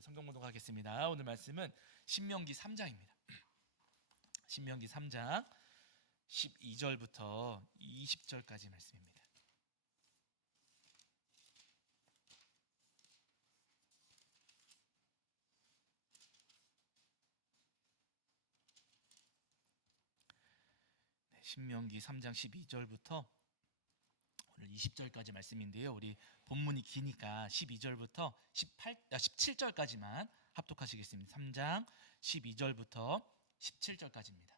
우리 성경 공독하겠습니다. 오늘 말씀은 신명기 3장입니다. 신명기 3장 12절부터 20절까지 말씀입니다. 신명기 3장 12절부터 오늘 20절까지 말씀인데요. 우리 본문이 기니까 12절부터 17절까지만 합독하시겠습니다. 3장 12절부터 17절까지입니다.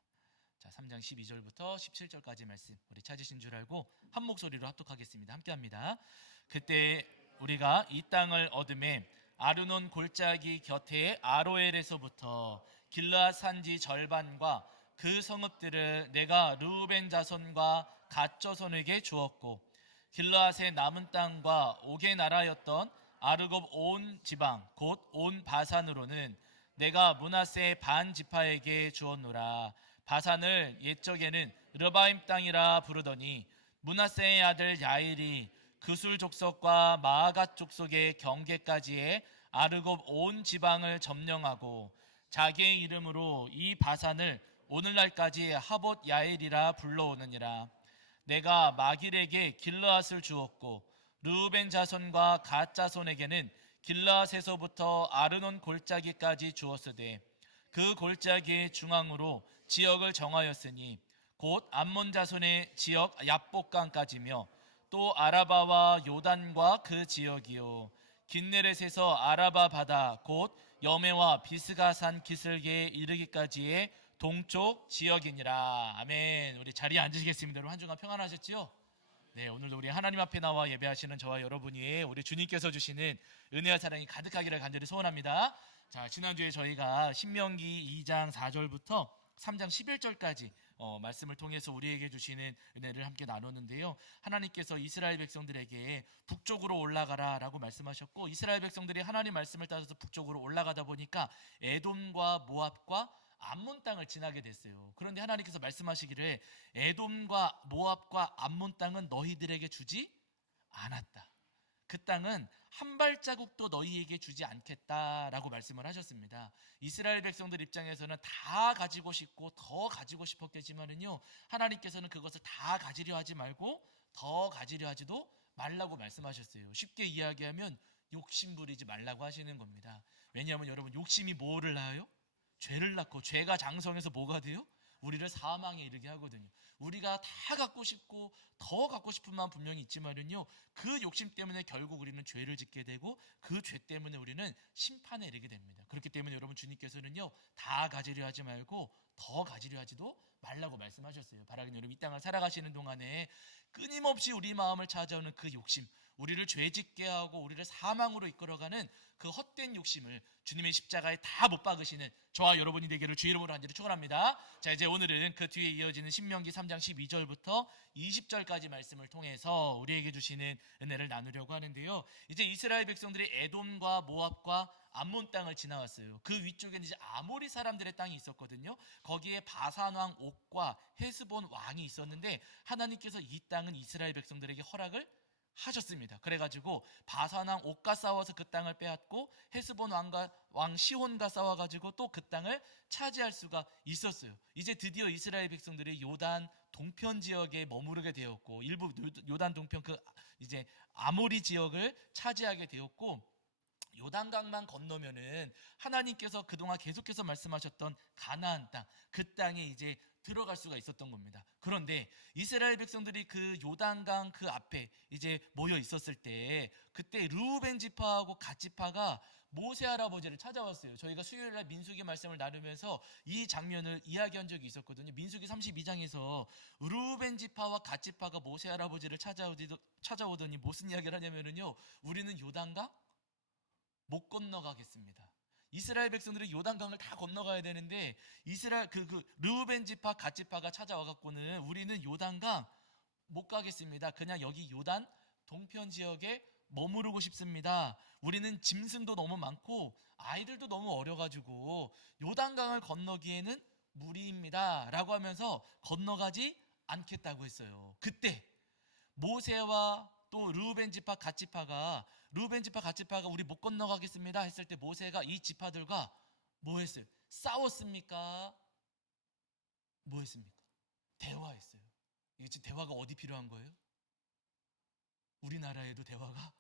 자, 3장 12절부터 17절까지 말씀 우리 찾으신 줄 알고 한 목소리로 합독하겠습니다. 함께합니다. 그때 우리가 이 땅을 얻음에 아르논 골짜기 곁에 아로엘에서부터 길르앗 산지 절반과 그 성읍들을 내가 르우벤 자손과 갓 자손에게 주었고 길르앗의 남은 땅과 옥의 나라였던 아르곱 온 지방 곧 온 바산으로는 내가 므낫세 반 지파에게 주었노라. 바산을 옛적에는 르바임 땅이라 부르더니 므낫세의 아들 야일이 그술 족속과 마아갓 족속의 경계까지의 아르곱 온 지방을 점령하고 자기의 이름으로 이 바산을 오늘날까지 하봇 야일이라 불러오느니라. 내가 마길에게 길르앗을 주었고 르우벤 자손과 갓 자손에게는 길르앗에서부터 아르논 골짜기까지 주었으되 그 골짜기의 중앙으로 지역을 정하였으니 곧 암몬 자손의 지역 야복강까지며 또 아라바와 요단과 그 지역이요 긴네렛에서 아라바 바다 곧 여메와 비스가산 기슭에 이르기까지의 동쪽 지역이니라. 아멘. 우리 자리에 앉으시겠습니다. 여러분 한 주간 평안하셨지요? 네, 오늘도 우리 하나님 앞에 나와 예배하시는 저와 여러분이 우리 주님께서 주시는 은혜와 사랑이 가득하기를 간절히 소원합니다. 자, 지난주에 저희가 신명기 2장 4절부터 3장 11절까지 말씀을 통해서 우리에게 주시는 은혜를 함께 나눴는데요. 하나님께서 이스라엘 백성들에게 북쪽으로 올라가라 라고 말씀하셨고 이스라엘 백성들이 하나님 말씀을 따라서 북쪽으로 올라가다 보니까 에돔과 모압과 암몬 땅을 지나게 됐어요. 그런데 하나님께서 말씀하시기를 에돔과 모압과 암몬 땅은 너희들에게 주지 않았다. 그 땅은 한 발자국도 너희에게 주지 않겠다라고 말씀을 하셨습니다. 이스라엘 백성들 입장에서는 다 가지고 싶고 더 가지고 싶었겠지만은요, 하나님께서는 그것을 다 가지려 하지 말고 더 가지려 하지도 말라고 말씀하셨어요. 쉽게 이야기하면 욕심 부리지 말라고 하시는 겁니다. 왜냐하면 여러분 욕심이 뭐를 낳아요? 죄를 낳고 죄가 장성해서 뭐가 돼요? 우리를 사망에 이르게 하거든요. 우리가 다 갖고 싶고 더 갖고 싶은 마음 분명히 있지만은요, 그 욕심 때문에 결국 우리는 죄를 짓게 되고 그 죄 때문에 우리는 심판에 이르게 됩니다. 그렇기 때문에 여러분 주님께서는요, 다 가지려 하지 말고 더 가지려 하지도 말라고 말씀하셨어요. 바라긴 여러분 이 땅을 살아가시는 동안에 끊임없이 우리 마음을 찾아오는 그 욕심, 우리를 죄짓게 하고 우리를 사망으로 이끌어가는 그 헛된 욕심을 주님의 십자가에 다 못 박으시는 저와 여러분이 되기를 주 이름으로 간절히 축원합니다. 자, 이제 오늘은 그 뒤에 이어지는 신명기 3장 12절부터 20절까지 말씀을 통해서 우리에게 주시는 은혜를 나누려고 하는데요. 이제 이스라엘 백성들이 에돔과 모압과 암몬 땅을 지나왔어요. 그 위쪽에는 이제 아모리 사람들의 땅이 있었거든요. 거기에 바산 왕 옥과 헤스본 왕이 있었는데 하나님께서 이 땅은 이스라엘 백성들에게 허락을 하셨습니다. 그래가지고 바산왕 옥과 싸워서 그 땅을 빼앗고 헤스본 왕 시혼과 싸워가지고 또 그 땅을 차지할 수가 있었어요. 이제 드디어 이스라엘 백성들이 요단 동편 지역에 머무르게 되었고 일부 요단 동편 그 이제 아모리 지역을 차지하게 되었고 요단강만 건너면은 하나님께서 그동안 계속해서 말씀하셨던 가나안 땅, 그 땅에 이제 들어갈 수가 있었던 겁니다. 그런데 이스라엘 백성들이 그 요단강 그 앞에 이제 모여 있었을 때 그때 르우벤 지파하고 갓 지파가 모세 할아버지를 찾아왔어요. 저희가 수요일날 민수기 말씀을 나누면서 이 장면을 이야기한 적이 있었거든요. 민수기 32장에서 르우벤 지파와 갓 지파가 모세 할아버지를 찾아오더니 무슨 이야기를 하냐면은요, 우리는 요단강 못 건너가겠습니다. 이스라엘 백성들이 요단강을 다 건너가야 되는데 이스라엘 그 르우벤 지파 갓 지파가 찾아와 갖고는 우리는 요단강 못 가겠습니다. 그냥 여기 요단 동편 지역에 머무르고 싶습니다. 우리는 짐승도 너무 많고 아이들도 너무 어려가지고 요단강을 건너기에는 무리입니다 라고 하면서 건너가지 않겠다고 했어요. 그때 모세와 또 르우벤 지파 갓 지파가 루벤 지파 갓 지파가 우리 못 건너가겠습니다 했을 때 모세가 이 지파들과 뭐 했어요? 싸웠습니까? 뭐 했습니까? 대화했어요. 이게 지금 대화가 어디 필요한 거예요? 우리나라에도 대화가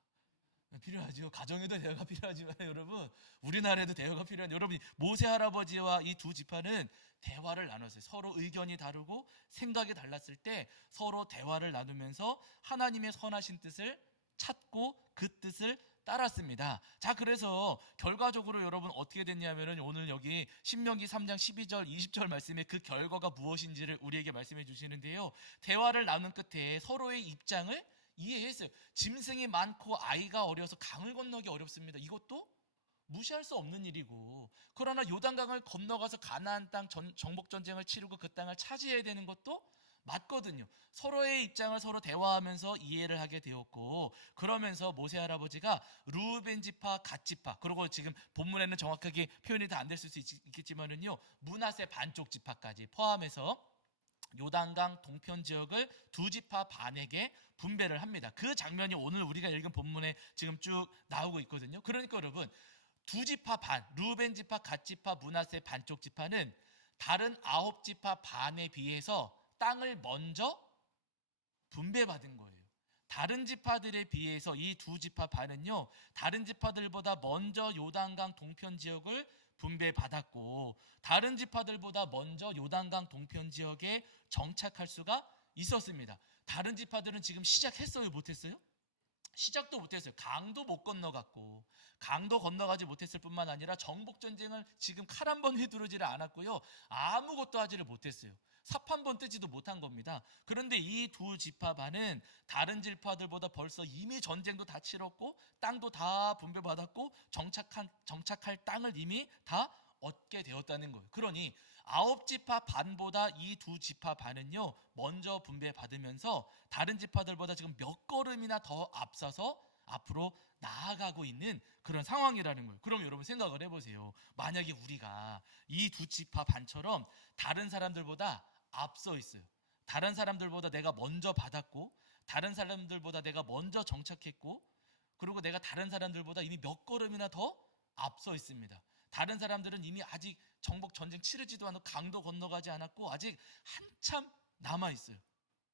필요하죠. 가정에도 대화가 필요하지만 여러분, 우리나라에도 대화가 필요한, 여러분, 모세 할아버지와 이 두 지파는 대화를 나눴어요. 서로 의견이 다르고 생각이 달랐을 때 서로 대화를 나누면서 하나님의 선하신 뜻을 찾고 그 뜻을 따랐습니다. 자, 그래서 결과적으로 여러분 어떻게 됐냐면은 오늘 여기 신명기 3장 12절 20절 말씀에 그 결과가 무엇인지를 우리에게 말씀해 주시는데요. 대화를 나눈 끝에 서로의 입장을 이해했어요. 짐승이 많고 아이가 어려서 강을 건너기 어렵습니다. 이것도 무시할 수 없는 일이고, 그러나 요단강을 건너가서 가나안 땅 정복 전쟁을 치르고 그 땅을 차지해야 되는 것도 맞거든요. 서로의 입장을 서로 대화하면서 이해를 하게 되었고, 그러면서 모세 할아버지가 루벤 지파, 갓 지파, 그리고 지금 본문에는 정확하게 표현이 다 안 될 수도 있겠지만은요, 므낫세 반쪽 지파까지 포함해서 요단강 동편 지역을 두 지파 반에게 분배를 합니다. 그 장면이 오늘 우리가 읽은 본문에 지금 쭉 나오고 있거든요. 그러니까 여러분, 두 지파 반, 루벤 지파, 갓 지파, 므낫세 반쪽 지파는 다른 9지파 반에 비해서 땅을 먼저 분배받은 거예요. 다른 지파들에 비해서 이 두 지파 반은요, 다른 지파들보다 먼저 요단강 동편 지역을 분배받았고, 다른 지파들보다 먼저 요단강 동편 지역에 정착할 수가 있었습니다. 다른 지파들은 지금 시작했어요, 못했어요? 시작도 못했어요. 강도 못 건너갔고, 강도 건너가지 못했을 뿐만 아니라 정복 전쟁을 지금 칼 한 번 휘두르지를 않았고요, 아무것도 하지를 못했어요. 삽 한 번 뜨지도 못한 겁니다. 그런데 이 두 지파반은 다른 지파들보다 벌써 이미 전쟁도 다 치렀고 땅도 다 분배받았고 정착할 땅을 이미 다 얻게 되었다는 거예요. 그러니 9지파 반보다 이 두 지파 반은요, 먼저 분배받으면서 다른 지파들보다 지금 몇 걸음이나 더 앞서서 앞으로 나아가고 있는 그런 상황이라는 거예요. 그럼 여러분 생각을 해보세요. 만약에 우리가 이 두 지파 반처럼 다른 사람들보다 앞서 있어요. 다른 사람들보다 내가 먼저 받았고, 다른 사람들보다 내가 먼저 정착했고, 그리고 내가 다른 사람들보다 이미 몇 걸음이나 더 앞서 있습니다. 다른 사람들은 이미 아직 정복 전쟁 치르지도 않고 강도 건너가지 않았고 아직 한참 남아 있어요.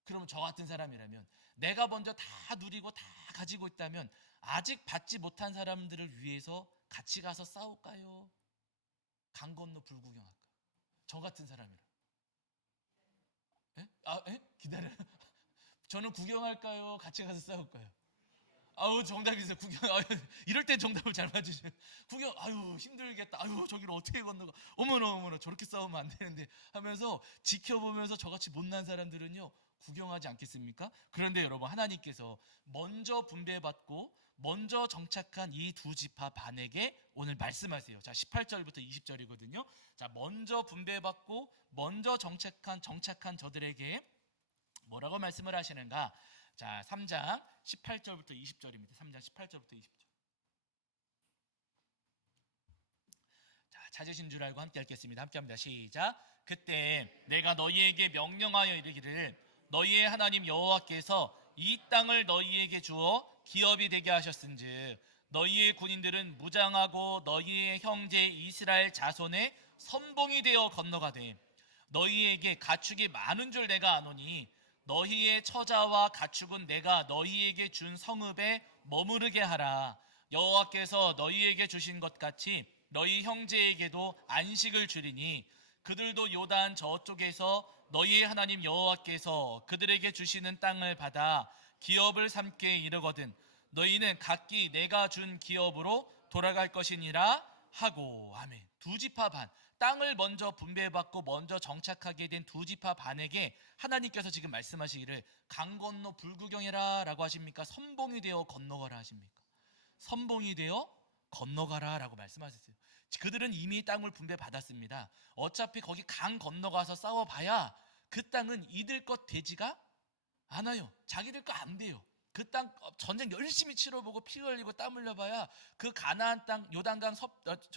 그러면 저 같은 사람이라면, 내가 먼저 다 누리고 다 가지고 있다면 아직 받지 못한 사람들을 위해서 같이 가서 싸울까요? 강 건너 불구경할까요? 저 같은 사람이라. 에? 기다려요. 저는 구경할까요? 같이 가서 싸울까요? 아유, 정답이세요. 구경. 아유, 이럴 때 정답을 잘 맞으시면, 구경. 아유, 힘들겠다. 아유, 저기를 어떻게 건너가. 어머나 어머나, 저렇게 싸우면 안 되는데 하면서 지켜보면서 저같이 못난 사람들은요, 구경하지 않겠습니까? 그런데 여러분, 하나님께서 먼저 분배받고 먼저 정착한 이 두 지파 반에게 오늘 말씀하세요. 자, 18절부터 20절이거든요. 자, 먼저 분배받고 먼저 정착한 저들에게 뭐라고 말씀을 하시는가? 자, 3장 18절부터 20절입니다. 3장 18절부터 20절. 자, 찾으신 줄 알고 함께 읽겠습니다. 함께 합니다. 시작. 그때 내가 너희에게 명령하여 이르기를 너희의 하나님 여호와께서 이 땅을 너희에게 주어 기업이 되게 하셨은즉 너희의 군인들은 무장하고 너희의 형제 이스라엘 자손의 선봉이 되어 건너가되 너희에게 가축이 많은 줄 내가 아노니 너희의 처자와 가축은 내가 너희에게 준 성읍에 머무르게 하라. 여호와께서 너희에게 주신 것 같이 너희 형제에게도 안식을 주리니 그들도 요단 저쪽에서 너희의 하나님 여호와께서 그들에게 주시는 땅을 받아 기업을 삼게 이르거든 너희는 각기 내가 준 기업으로 돌아갈 것이니라 하고. 아멘. 두 지파 반, 땅을 먼저 분배받고 먼저 정착하게 된 두 지파 반에게 하나님께서 지금 말씀하시기를 강 건너 불구경해라 라고 하십니까? 선봉이 되어 건너가라 하십니까? 선봉이 되어 건너가라 라고 말씀하셨어요. 그들은 이미 땅을 분배받았습니다. 어차피 거기 강 건너가서 싸워봐야 그 땅은 이들 것 되지가 않아요. 자기들 거 안 돼요. 그 땅 전쟁 열심히 치러보고 피 흘리고 땀 흘려봐야 그 가나안 땅 요단강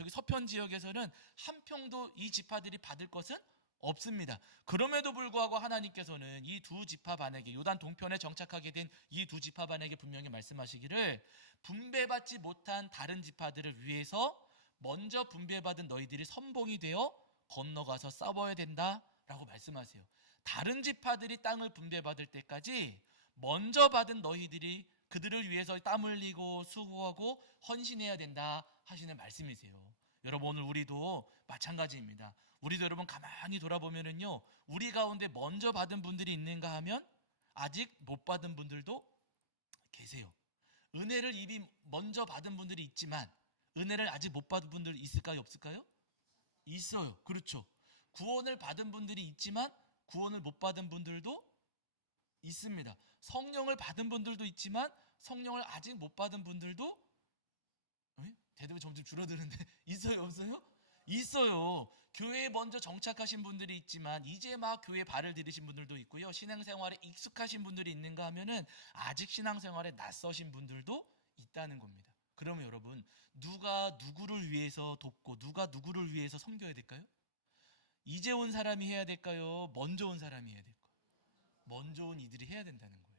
서편 지역에서는 한 평도 이 지파들이 받을 것은 없습니다. 그럼에도 불구하고 하나님께서는 이 두 지파반에게, 요단 동편에 정착하게 된 이 두 지파반에게 분명히 말씀하시기를, 분배받지 못한 다른 지파들을 위해서 먼저 분배받은 너희들이 선봉이 되어 건너가서 싸워야 된다라고 말씀하세요. 다른 지파들이 땅을 분배받을 때까지 먼저 받은 너희들이 그들을 위해서 땀 흘리고 수고하고 헌신해야 된다 하시는 말씀이세요. 여러분, 오늘 우리도 마찬가지입니다. 우리도 여러분 가만히 돌아보면은요, 우리 가운데 먼저 받은 분들이 있는가 하면 아직 못 받은 분들도 계세요. 은혜를 이미 먼저 받은 분들이 있지만 은혜를 아직 못 받은 분들 있을까요, 없을까요? 있어요. 그렇죠. 구원을 받은 분들이 있지만 구원을 못 받은 분들도 있습니다. 성령을 받은 분들도 있지만 성령을 아직 못 받은 분들도, 대답이 점점 줄어드는데 있어요, 없어요? 있어요. 교회에 먼저 정착하신 분들이 있지만 이제 막 교회 발을 들이신 분들도 있고요. 신앙생활에 익숙하신 분들이 있는가 하면은 아직 신앙생활에 낯서신 분들도 있다는 겁니다. 그러면 여러분, 누가 누구를 위해서 돕고 누가 누구를 위해서 섬겨야 될까요? 이제 온 사람이 해야 될까요? 먼저 온 사람이 해야 될까요? 먼저 온 이들이 해야 된다는 거예요.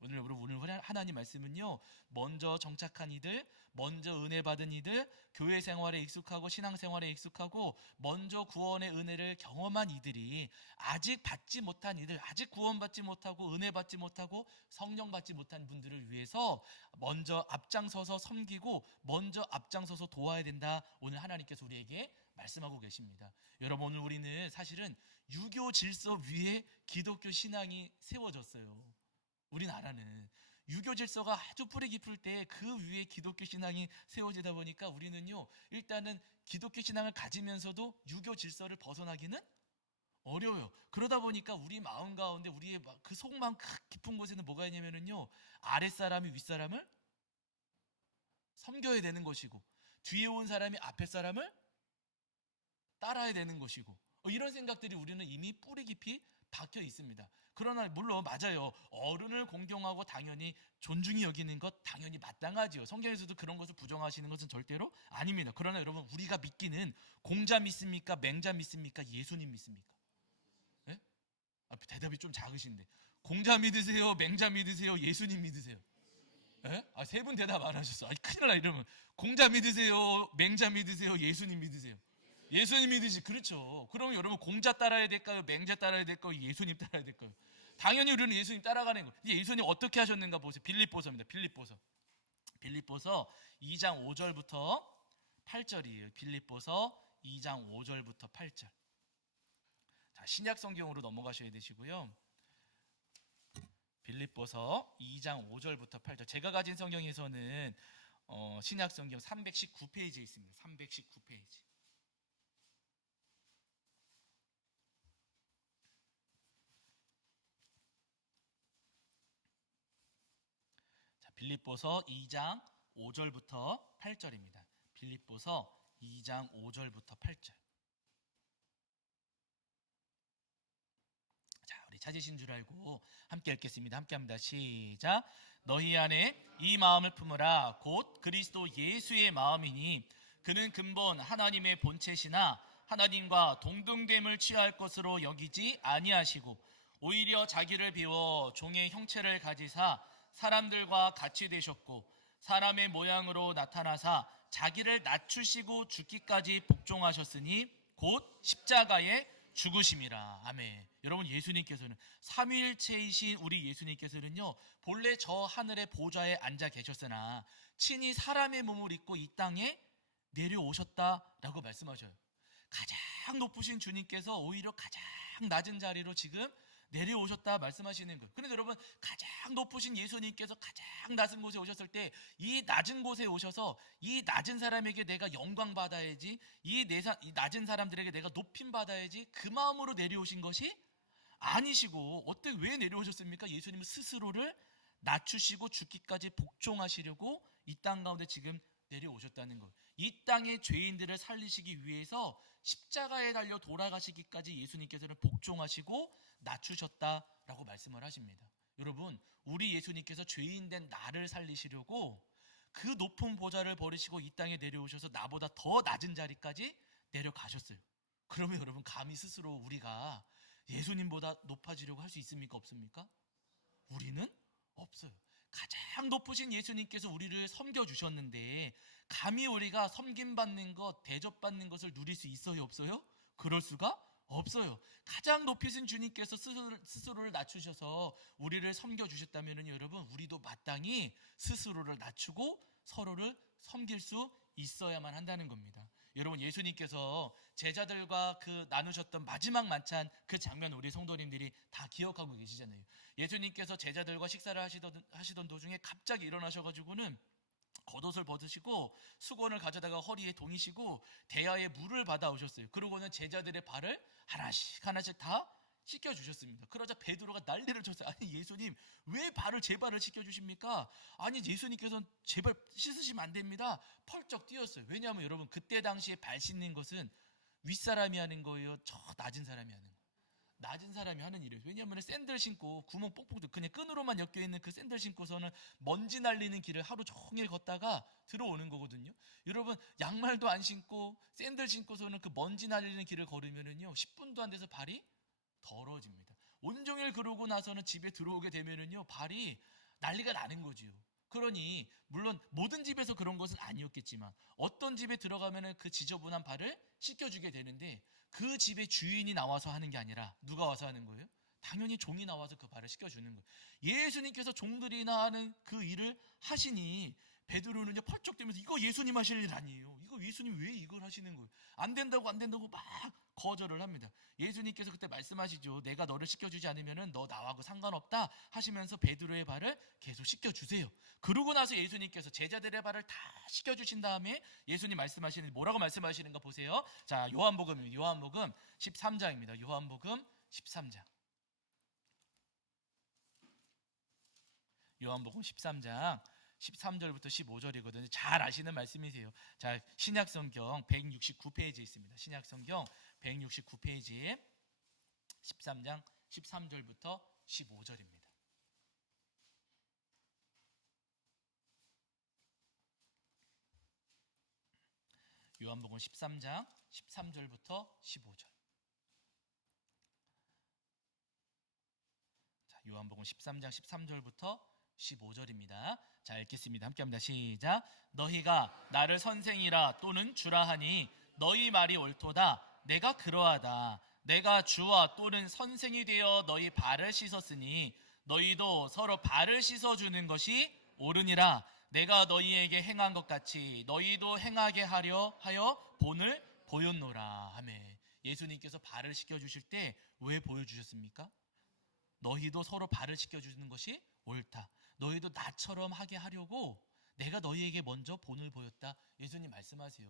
오늘 하나님 말씀은요, 먼저 정착한 이들, 먼저 은혜 받은 이들, 교회 생활에 익숙하고 신앙 생활에 익숙하고 먼저 구원의 은혜를 경험한 이들이 아직 받지 못한 이들, 아직 구원받지 못하고 은혜 받지 못하고 성령 받지 못한 분들을 위해서 먼저 앞장서서 섬기고 먼저 앞장서서 도와야 된다. 오늘 하나님께서 우리에게 말씀하고 계십니다. 여러분, 오늘 우리는 사실은 유교 질서 위에 기독교 신앙이 세워졌어요. 우리나라는 유교 질서가 아주 뿌리 깊을 때 그 위에 기독교 신앙이 세워지다 보니까 우리는요, 일단은 기독교 신앙을 가지면서도 유교 질서를 벗어나기는 어려워요. 그러다 보니까 우리 마음 가운데 우리의 그 속마음 깊은 곳에는 뭐가 있냐면요, 아랫사람이 윗사람을 섬겨야 되는 것이고 뒤에 온 사람이 앞에 사람을 따라야 되는 것이고, 이런 생각들이 우리는 이미 뿌리 깊이 박혀 있습니다. 그러나 물론 맞아요. 어른을 공경하고 당연히 존중히 여기는 것 당연히 마땅하지요. 성경에서도 그런 것을 부정하시는 것은 절대로 아닙니다. 그러나 여러분, 우리가 믿기는 공자 믿습니까? 맹자 믿습니까? 예수님 믿습니까? 예? 대답이 좀 작으신데, 공자 믿으세요? 맹자 믿으세요? 예수님 믿으세요? 예? 세 분 대답 안 하셨어. 큰일 나. 이러면 공자 믿으세요? 맹자 믿으세요? 예수님 믿으세요? 예수님 믿으시. 그렇죠. 그러면 여러분, 공자 따라야 될까요? 맹자 따라야 될까요? 예수님 따라야 될까요? 당연히 우리는 예수님 따라가는 거. 이제 예수님 어떻게 하셨는가 보세요. 빌립보서입니다. 빌립보서 2장 5절부터 8절이에요. 빌립보서 2장 5절부터 8절. 자, 신약 성경으로 넘어가셔야 되시고요. 빌립보서 2장 5절부터 8절. 제가 가진 성경에서는 신약 성경 319페이지에 있습니다. 319페이지. 빌립보서 2장 5절부터 8절입니다. 빌립보서 2장 5절부터 8절. 자, 우리 찾으신 줄 알고 함께 읽겠습니다. 함께 합니다. 시작. 너희 안에 이 마음을 품으라. 곧 그리스도 예수의 마음이니 그는 근본 하나님의 본체시나 하나님과 동등됨을 취할 것으로 여기지 아니하시고 오히려 자기를 비워 종의 형체를 가지사 사람들과 같이 되셨고 사람의 모양으로 나타나사 자기를 낮추시고 죽기까지 복종하셨으니 곧 십자가에 죽으심이라. 아멘. 여러분, 예수님께서는 삼위일체이신 우리 예수님께서는요, 본래 저 하늘의 보좌에 앉아 계셨으나 친히 사람의 몸을 입고 이 땅에 내려오셨다라고 말씀하셔요. 가장 높으신 주님께서 오히려 가장 낮은 자리로 지금 내려오셨다 말씀하시는 거예요. 그런데 여러분, 가장 높으신 예수님께서 가장 낮은 곳에 오셨을 때 이 낮은 곳에 오셔서 이 낮은 사람에게 내가 영광 받아야지, 이 낮은 사람들에게 내가 높임 받아야지, 그 마음으로 내려오신 것이 아니시고, 왜 내려오셨습니까? 예수님은 스스로를 낮추시고 죽기까지 복종하시려고 이 땅 가운데 지금 내려오셨다는 것. 이 땅의 죄인들을 살리시기 위해서 십자가에 달려 돌아가시기까지 예수님께서는 복종하시고 낮추셨다라고 말씀을 하십니다. 여러분, 우리 예수님께서 죄인된 나를 살리시려고 그 높은 보좌를 버리시고 이 땅에 내려오셔서 나보다 더 낮은 자리까지 내려가셨어요. 그러면 여러분 감히 스스로 우리가 예수님보다 높아지려고 할 수 있습니까? 없습니까? 우리는 없어요. 가장 높으신 예수님께서 우리를 섬겨주셨는데 감히 우리가 섬김받는 것, 대접받는 것을 누릴 수 있어요? 없어요? 그럴 수가 없어요. 가장 높이신 주님께서 스스로를 낮추셔서 우리를 섬겨주셨다면 여러분, 우리도 마땅히 스스로를 낮추고 서로를 섬길 수 있어야만 한다는 겁니다. 여러분, 예수님께서 제자들과 그 나누셨던 마지막 만찬 그 장면 우리 성도님들이 다 기억하고 계시잖아요. 예수님께서 제자들과 식사를 하시던 도중에 갑자기 일어나셔가지고는 겉옷을 벗으시고 수건을 가져다가 허리에 동이시고 대야에 물을 받아오셨어요. 그러고는 제자들의 발을 하나씩 하나씩 다 씻겨주셨습니다. 그러자 베드로가 난리를 쳤어요. 아니 예수님, 왜 발을 제 발을 씻겨주십니까? 아니 예수님께서는 제발 씻으시면 안 됩니다. 펄쩍 뛰었어요. 왜냐하면 여러분, 그때 당시에 발 씻는 것은 윗사람이 하는 거예요, 저 낮은 사람이 하는 거예요? 낮은 사람이 하는 일이에요. 왜냐하면 샌들 신고 구멍 뽕뽕 그냥 끈으로만 엮여 있는 그 샌들 신고서는 먼지 날리는 길을 하루 종일 걷다가 들어오는 거거든요. 여러분, 양말도 안 신고 샌들 신고서는 그 먼지 날리는 길을 걸으면은요 10분도 안 돼서 발이 더러워집니다. 온종일 그러고 나서는 집에 들어오게 되면은요 발이 난리가 나는 거지요. 그러니 물론 모든 집에서 그런 것은 아니었겠지만 어떤 집에 들어가면은 그 지저분한 발을 씻겨주게 되는데 그 집의 주인이 나와서 하는 게 아니라 누가 와서 하는 거예요? 당연히 종이 나와서 그 발을 씻겨주는 거예요. 예수님께서 종들이나 하는 그 일을 하시니 베드로는요 펄쩍 뛰면서 이거 예수님 하실 일 아니에요. 이거 예수님 왜 이걸 하시는 거예요? 안 된다고 안 된다고 막 거절을 합니다. 예수님께서 그때 말씀하시죠. 내가 너를 씻겨주지 않으면 너 나하고 상관없다 하시면서 베드로의 발을 계속 씻겨주세요. 그러고 나서 예수님께서 제자들의 발을 다 씻겨주신 다음에 예수님 말씀하시는 뭐라고 말씀하시는가 보세요. 자, 요한복음 13장입니다. 요한복음 13장. 요한복음 13장 13절부터 15절이거든요. 잘 아시는 말씀이세요. 자, 신약성경 169페이지에 있습니다. 신약성경 169페이지에 13장 13절부터 15절입니다. 요한복음 13장 13절부터 15절. 자, 요한복음 13장 13절부터 15절입니다. 자, 읽겠습니다. 함께합니다. 시작. 너희가 나를 선생이라 또는 주라 하니 너희 말이 옳도다. 내가 그러하다. 내가 주와 또는 선생이 되어 너희 발을 씻었으니 너희도 서로 발을 씻어주는 것이 옳으니라. 내가 너희에게 행한 것 같이 너희도 행하게 하려 하여 본을 보였노라. 아멘. 예수님께서 발을 씻겨주실 때 왜 보여주셨습니까? 너희도 서로 발을 씻겨주는 것이 옳다. 너희도 나처럼 하게 하려고 내가 너희에게 먼저 본을 보였다. 예수님 말씀하세요.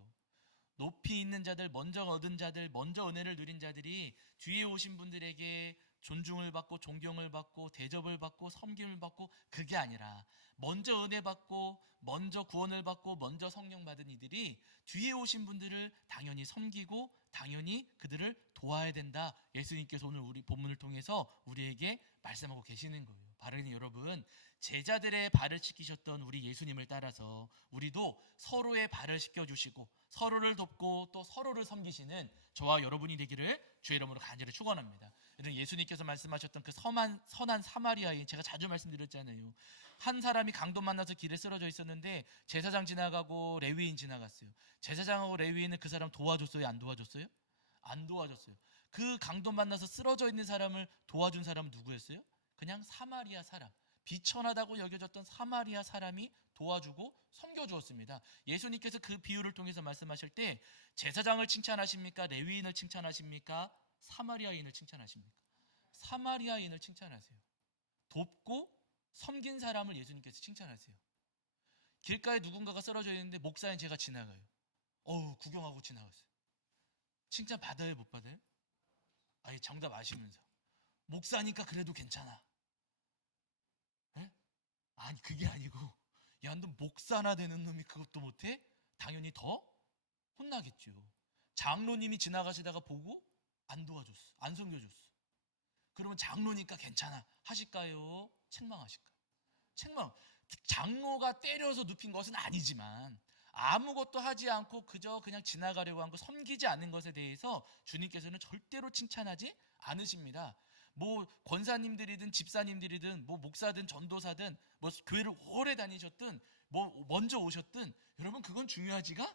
높이 있는 자들, 먼저 얻은 자들, 먼저 은혜를 누린 자들이 뒤에 오신 분들에게 존중을 받고 존경을 받고 대접을 받고 섬김을 받고 그게 아니라 먼저 은혜 받고 먼저 구원을 받고 먼저 성령 받은 이들이 뒤에 오신 분들을 당연히 섬기고 당연히 그들을 도와야 된다. 예수님께서 오늘 우리 본문을 통해서 우리에게 말씀하고 계시는 거예요. 바르니 여러분, 제자들의 발을 씻기셨던 우리 예수님을 따라서 우리도 서로의 발을 씻겨주시고 서로를 돕고 또 서로를 섬기시는 저와 여러분이 되기를 주의 이름으로 간절히 축원합니다. 예수님께서 말씀하셨던 그 선한 사마리아인, 제가 자주 말씀드렸잖아요. 한 사람이 강도 만나서 길에 쓰러져 있었는데 제사장 지나가고 레위인 지나갔어요. 제사장하고 레위인은 그 사람 도와줬어요? 안 도와줬어요? 안 도와줬어요. 그 강도 만나서 쓰러져 있는 사람을 도와준 사람은 누구였어요? 그냥 사마리아 사람, 비천하다고 여겨졌던 사마리아 사람이 도와주고 섬겨주었습니다. 예수님께서 그 비유를 통해서 말씀하실 때 제사장을 칭찬하십니까? 레위인을 칭찬하십니까? 사마리아인을 칭찬하십니까? 사마리아인을 칭찬하세요. 돕고 섬긴 사람을 예수님께서 칭찬하세요. 길가에 누군가가 쓰러져 있는데 목사인 제가 지나가요. 구경하고 지나갔어요. 칭찬 받아요, 못 받아요? 아예 정답 아시면서 목사니까 그래도 괜찮아. 에? 아니 그게 아니고, 야, 너 목사나 되는 놈이 그것도 못해? 당연히 더 혼나겠죠. 장로님이 지나가시다가 보고 안 도와줬어, 안 섬겨줬어. 그러면 장로니까 괜찮아 하실까요? 책망하실까요? 책망. 장로가 때려서 눕힌 것은 아니지만 아무것도 하지 않고 그저 그냥 지나가려고 한 거, 섬기지 않는 것에 대해서 주님께서는 절대로 칭찬하지 않으십니다. 뭐 권사님들이든 집사님들이든 뭐 목사든 전도사든 뭐 교회를 오래 다니셨든 뭐 먼저 오셨든 여러분 그건 중요하지가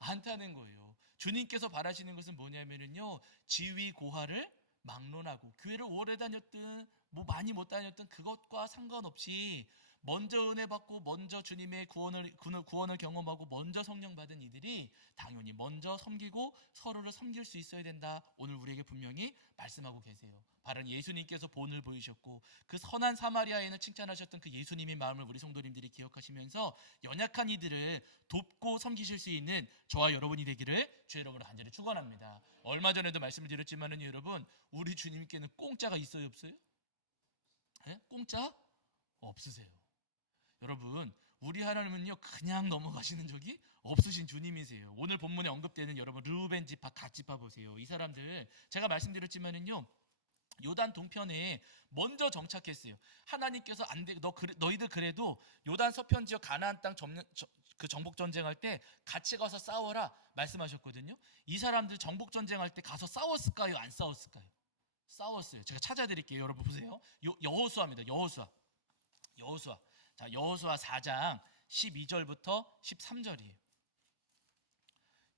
않다는 거예요. 주님께서 바라시는 것은 뭐냐면은요, 지위 고하를 막론하고 교회를 오래 다녔든 뭐 많이 못 다녔든 그것과 상관없이 먼저 은혜 받고 먼저 주님의 구원을 경험하고 먼저 성령 받은 이들이 당연히 먼저 섬기고 서로를 섬길 수 있어야 된다. 오늘 우리에게 분명히 말씀하고 계세요. 바로 예수님께서 본을 보이셨고 그 선한 사마리아인을 칭찬하셨던 그 예수님의 마음을 우리 성도님들이 기억하시면서 연약한 이들을 돕고 섬기실 수 있는 저와 여러분이 되기를 주의 이름으로 간절히 축원합니다. 얼마 전에도 말씀을 드렸지만은 여러분, 우리 주님께는 공짜가 있어요, 없어요? 네? 공짜 없으세요. 여러분, 우리 하나님은요 그냥 넘어가시는 적이 없으신 주님이세요. 오늘 본문에 언급되는 여러분 르우벤 지파, 갓 지파 보세요. 이 사람들 제가 말씀드렸지만은요, 요단 동편에 먼저 정착했어요. 하나님께서 안 돼, 너희들 그래도 요단 서편 지역 가나안 땅 그 정복 전쟁할 때 같이 가서 싸워라 말씀하셨거든요. 이 사람들 정복 전쟁할 때 가서 싸웠을까요? 안 싸웠을까요? 싸웠어요. 제가 찾아드릴게요. 여러분 보세요. 여호수아입니다. 여호수아. 자, 여호수아 4장 12절부터 13절이에요.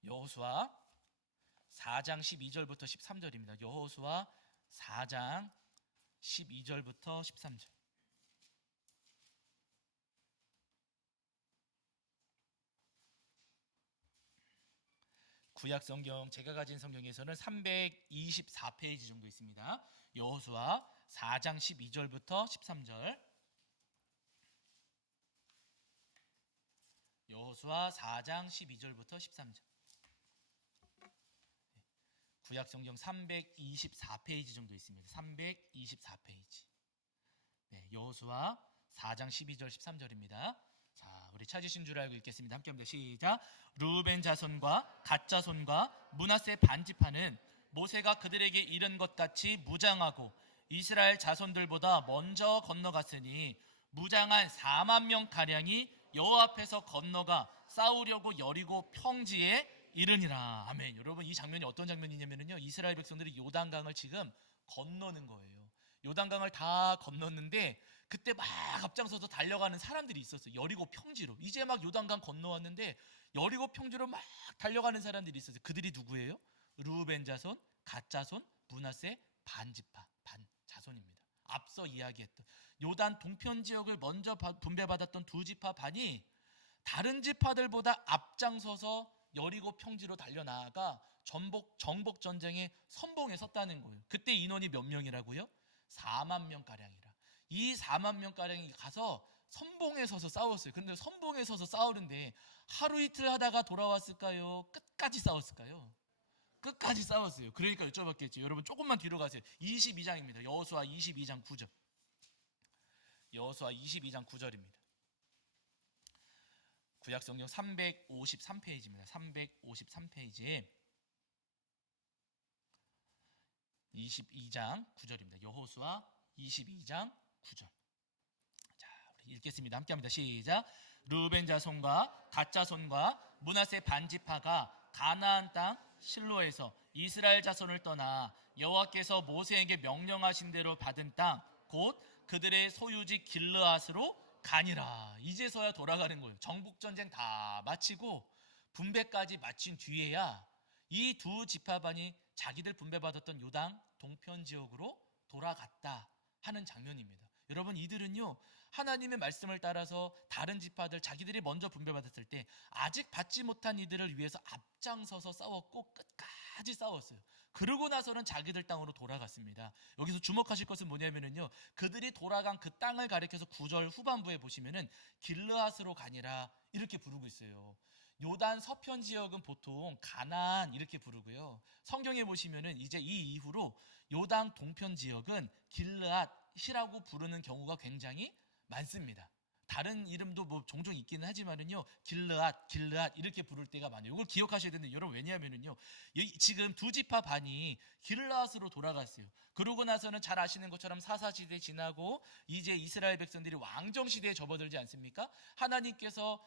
여호수아 4장 12절부터 13절입니다. 여호수아 4장 12절부터 13절. 구약 성경 제가 가진 성경에서는 324페이지 정도 있습니다. 여호수아 4장 12절부터 13절. 여호수아 4장 12절부터 13절. 구약 성경 324페이지 정도 있습니다. 324페이지. 네, 여호수아 4장 12절 13절입니다. 자, 우리 찾으신 줄 알고 읽겠습니다. 함께 합니다. 시작. 르우벤 자손과 갓 자손과 므낫세 반지파는 모세가 그들에게 이른 것 같이 무장하고 이스라엘 자손들보다 먼저 건너갔으니 무장한 4만 명 가량이 여호와 앞에서 건너가 싸우려고 여리고 평지에 이르니라. 아멘. 여러분, 이 장면이 어떤 장면이냐면요, 이스라엘 백성들이 요단강을 지금 건너는 거예요. 요단강을 다 건넜는데 그때 막 앞장서서 달려가는 사람들이 있었어요. 여리고 평지로. 이제 막 요단강 건너왔는데 여리고 평지로 막 달려가는 사람들이 있었어요. 그들이 누구예요? 르우벤 자손, 갓 자손, 므낫세 반지파, 반 자손입니다. 앞서 이야기했던 요단 동편 지역을 먼저 분배받았던 두 지파 반이 다른 지파들보다 앞장서서 여리고 평지로 달려나가 정복 전쟁에 선봉에 섰다는 거예요. 그때 인원이 몇 명이라고요? 4만 명 가량이라. 이 4만 명 가량이 가서 선봉에 서서 싸웠어요. 그런데 선봉에 서서 싸우는데 하루 이틀 하다가 돌아왔을까요? 끝까지 싸웠을까요? 끝까지 싸웠어요. 그러니까 여쭤봤겠죠. 여러분 조금만 뒤로 가세요. 22장입니다. 여호수아 22장 9절. 여호수아 22장 9절입니다. 구약 성경 353페이지입니다. 353페이지에 22장 9절입니다. 여호수아 22장 9절. 자, 우리 읽겠습니다. 함께합니다. 시작. 르우벤 자손과 갓 자손과 므낫세 반지파가 가나안 땅 실로에서 이스라엘 자손을 떠나 여호와께서 모세에게 명령하신 대로 받은 땅 곧 그들의 소유지 길르앗으로 가니라. 이제서야 돌아가는 거예요. 정복 전쟁 다 마치고 분배까지 마친 뒤에야 이 두 지파반이 자기들 분배받았던 요단 동편 지역으로 돌아갔다 하는 장면입니다. 여러분, 이들은요 하나님의 말씀을 따라서 다른 지파들 자기들이 먼저 분배받았을 때 아직 받지 못한 이들을 위해서 앞장서서 싸웠고 끝까지 싸웠어요. 그러고 나서는 자기들 땅으로 돌아갔습니다. 여기서 주목하실 것은 뭐냐면요, 그들이 돌아간 그 땅을 가리켜서 9절 후반부에 보시면은 길르앗으로 가니라 이렇게 부르고 있어요. 요단 서편 지역은 보통 가나안 이렇게 부르고요. 성경에 보시면은 이제 이 이후로 요단 동편 지역은 길르앗이라고 부르는 경우가 굉장히 많습니다. 다른 이름도 뭐 종종 있기는 하지만은요, 길르앗 이렇게 부를 때가 많아요. 이걸 기억하셔야 되는데, 여러분 왜냐하면은요, 지금 두 지파 반이 길르앗으로 돌아갔어요. 그러고 나서는 잘 아시는 것처럼 사사시대 지나고 이제 이스라엘 백성들이 왕정시대에 접어들지 않습니까? 하나님께서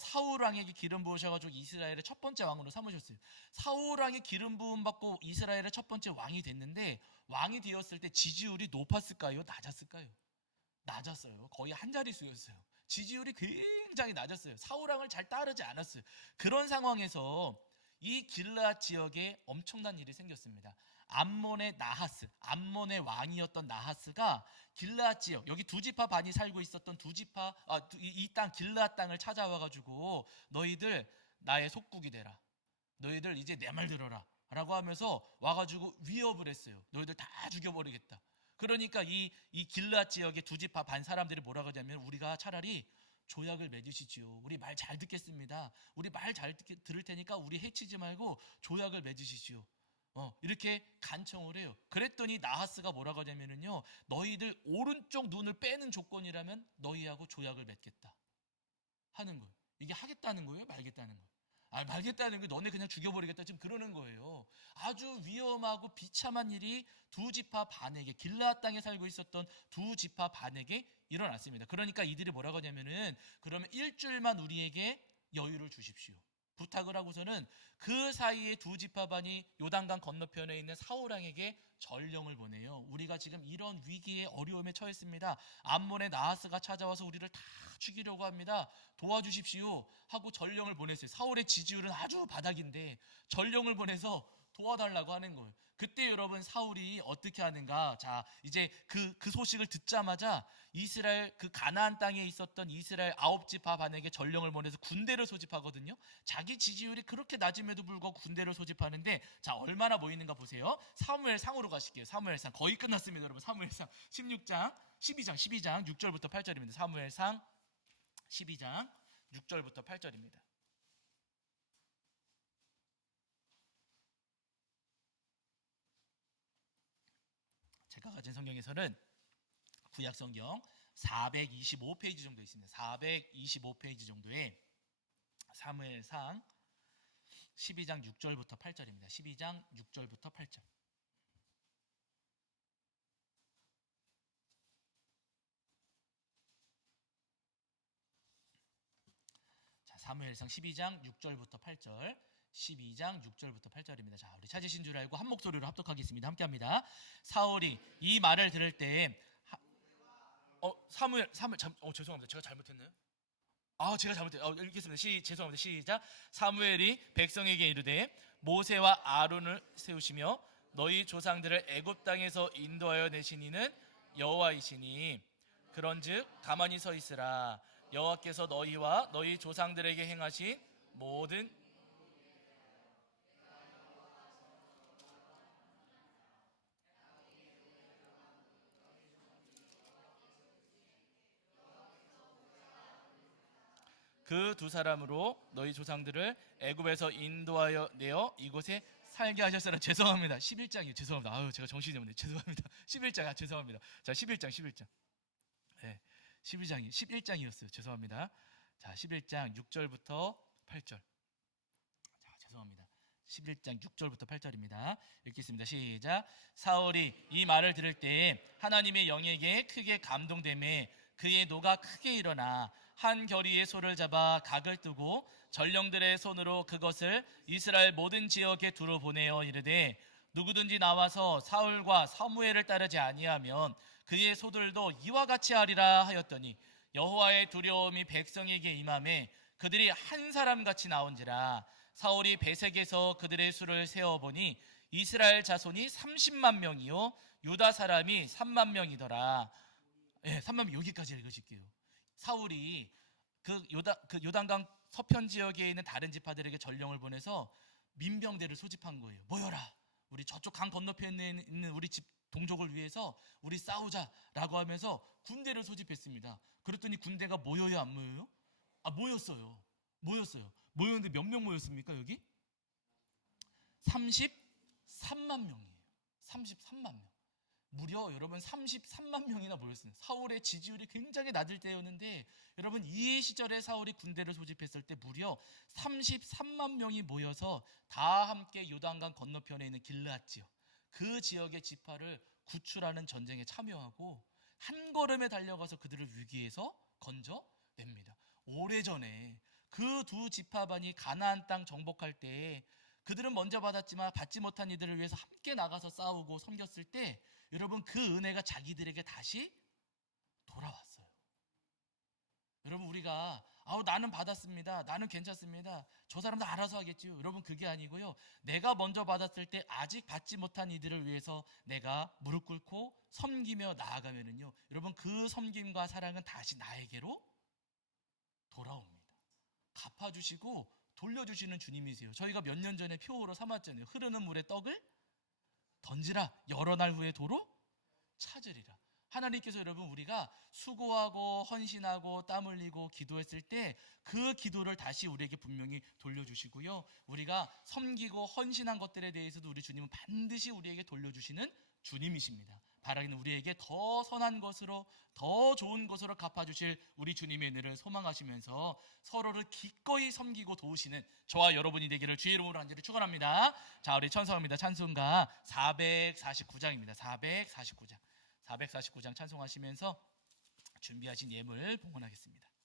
사울 왕에게 기름 부으셔가지고 이스라엘의 첫 번째 왕으로 삼으셨어요. 사울 왕의 기름 부음 받고 이스라엘의 첫 번째 왕이 됐는데, 왕이 되었을 때 지지율이 높았을까요? 낮았을까요? 낮았어요. 거의 한 자릿수였어요. 지지율이 굉장히 낮았어요. 사울 왕을 잘 따르지 않았어요. 그런 상황에서 이 길르앗 지역에 엄청난 일이 생겼습니다. 암몬의 왕이었던 나하스가 길르앗 지역, 여기 두 지파 반이 살고 있었던 이 땅 길르앗 땅을 찾아와 가지고 너희들 나의 속국이 되라. 너희들 이제 내 말 들어라. 라고 하면서 와가지고 위협을 했어요. 너희들 다 죽여버리겠다. 그러니까 이 길르앗 지역의 두 지파 반 사람들이 뭐라고 하냐면, 우리가 차라리 조약을 맺으시지요. 우리 말 잘 듣겠습니다. 우리 말 잘 들을 테니까 우리 해치지 말고 조약을 맺으시지요. 이렇게 간청을 해요. 그랬더니 나하스가 뭐라고 하냐면요, 너희들 오른쪽 눈을 빼는 조건이라면 너희하고 조약을 맺겠다 하는 거예요. 이게 하겠다는 거예요, 말겠다는 거예요? 말겠다는 게 너네 그냥 죽여버리겠다 지금 그러는 거예요. 아주 위험하고 비참한 일이 두 지파 반에게, 길르앗 땅에 살고 있었던 두 지파 반에게 일어났습니다. 그러니까 이들이 뭐라고 하냐면은, 그러면 일주일만 우리에게 여유를 주십시오. 부탁을 하고서는 그 사이에 두 지파 반이 요단강 건너편에 있는 사울 왕에게 전령을 보내요. 우리가 지금 이런 위기에 어려움에 처했습니다. 암몬의 나하스가 찾아와서 우리를 다 죽이려고 합니다. 도와주십시오 하고 전령을 보냈어요. 사울의 지지율은 아주 바닥인데 전령을 보내서 도와달라고 하는 거예요. 그때 여러분 사울이 어떻게 하는가? 자, 이제 그 소식을 듣자마자 이스라엘, 그 가나안 땅에 있었던 이스라엘 9지파 반에게 전령을 보내서 군대를 소집하거든요. 자기 지지율이 그렇게 낮음에도 불구하고 군대를 소집하는데, 자, 얼마나 모이는가 보세요. 사무엘상으로 가실게요. 사무엘상 거의 끝났습니다, 여러분. 사무엘상 12장 6절부터 8절입니다. 사무엘상 12장 6절부터 8절입니다. 제가 가진 성경에서는 구약 성경 425페이지 정도 있습니다. 425페이지 정도에 사무엘상 12장 6절부터 8절입니다. 12장 6절부터 8절. 자, 사무엘상 12장 6절부터 8절. 12장 6절부터 8절입니다. 자, 우리 찾으신 줄 알고 한 목소리로 합독하겠습니다. 함께 합니다. 사울이 이 말을 들을 때 사무엘 죄송합니다. 제가 잘못했나요? 제가 잘못했어요. 읽겠습니다. 죄송합니다. 시작. 사무엘이 백성에게 이르되, 모세와 아론을 세우시며 너희 조상들을 애굽 땅에서 인도하여 내신 이는 여호와이시니, 그런즉 가만히 서 있으라. 여호와께서 너희와 너희 조상들에게 행하신 모든 그 두 사람으로 너희 조상들을 애굽에서 인도하여 내어 이곳에 살게 하셨으나. 죄송합니다. 11장이요. 죄송합니다. 제가 정신이 없네. 죄송합니다. 11장. 죄송합니다. 자, 11장. 네. 11장이었어요. 죄송합니다. 자, 11장 6절부터 8절. 자, 죄송합니다. 11장 6절부터 8절입니다. 읽겠습니다. 시작. 사울이 이 말을 들을 때 하나님의 영에게 크게 감동되매 그의 노가 크게 일어나 한 겨리의 소를 잡아 각을 뜨고 전령들의 손으로 그것을 이스라엘 모든 지역에 두루 보내어 이르되, 누구든지 나와서 사울과 사무엘을 따르지 아니하면 그의 소들도 이와 같이 하리라 하였더니, 여호와의 두려움이 백성에게 임하매 그들이 한 사람같이 나온지라. 사울이 베색에서 그들의 수를 세어보니 이스라엘 자손이 30만 명이요 유다 사람이 3만 명이더라. 3만 명. 여기까지 읽으실게요. 사울이 그 요단강 서편 지역에 있는 다른 지파들에게 전령을 보내서 민병대를 소집한 거예요. 모여라. 우리 저쪽 강 건너편에 있는 우리 집 동족을 위해서 우리 싸우자라고 하면서 군대를 소집했습니다. 그랬더니 군대가 모여요, 안 모여요? 모였어요. 모였는데 몇 명 모였습니까, 여기? 33만 명이에요. 33만 명. 무려 여러분 33만 명이나 모였어요. 사울의 지지율이 굉장히 낮을 때였는데 여러분 이 시절에 사울이 군대를 소집했을 때 무려 33만 명이 모여서 다 함께 요단강 건너편에 있는 길르앗 지역, 그 지역의 지파를 구출하는 전쟁에 참여하고 한 걸음에 달려가서 그들을 위기에서 건져냅니다. 오래전에 그 두 지파반이 가나안 땅 정복할 때 그들은 먼저 받았지만 받지 못한 이들을 위해서 함께 나가서 싸우고 섬겼을 때 여러분 그 은혜가 자기들에게 다시 돌아왔어요. 여러분 우리가 나는 받았습니다. 나는 괜찮습니다. 저 사람도 알아서 하겠지요. 여러분 그게 아니고요. 내가 먼저 받았을 때 아직 받지 못한 이들을 위해서 내가 무릎 꿇고 섬기며 나아가면은요. 여러분 그 섬김과 사랑은 다시 나에게로 돌아옵니다. 갚아주시고 돌려주시는 주님이세요. 저희가 몇 년 전에 표어로 삼았잖아요. 흐르는 물에 떡을 던지라. 여러 날 후에 도로 찾으리라. 하나님께서 여러분 우리가 수고하고 헌신하고 땀 흘리고 기도했을 때 그 기도를 다시 우리에게 분명히 돌려주시고요. 우리가 섬기고 헌신한 것들에 대해서도 우리 주님은 반드시 우리에게 돌려주시는 주님이십니다. 바라기는 우리에게 더 선한 것으로 더 좋은 것으로 갚아주실 우리 주님의 은혜를 소망하시면서 서로를 기꺼이 섬기고 도우시는 저와 여러분이 되기를 주의 이름으로 간절히 축원합니다. 자, 우리 천성합니다. 찬송가 449장입니다. 449장 찬송하시면서 준비하신 예물 봉헌하겠습니다.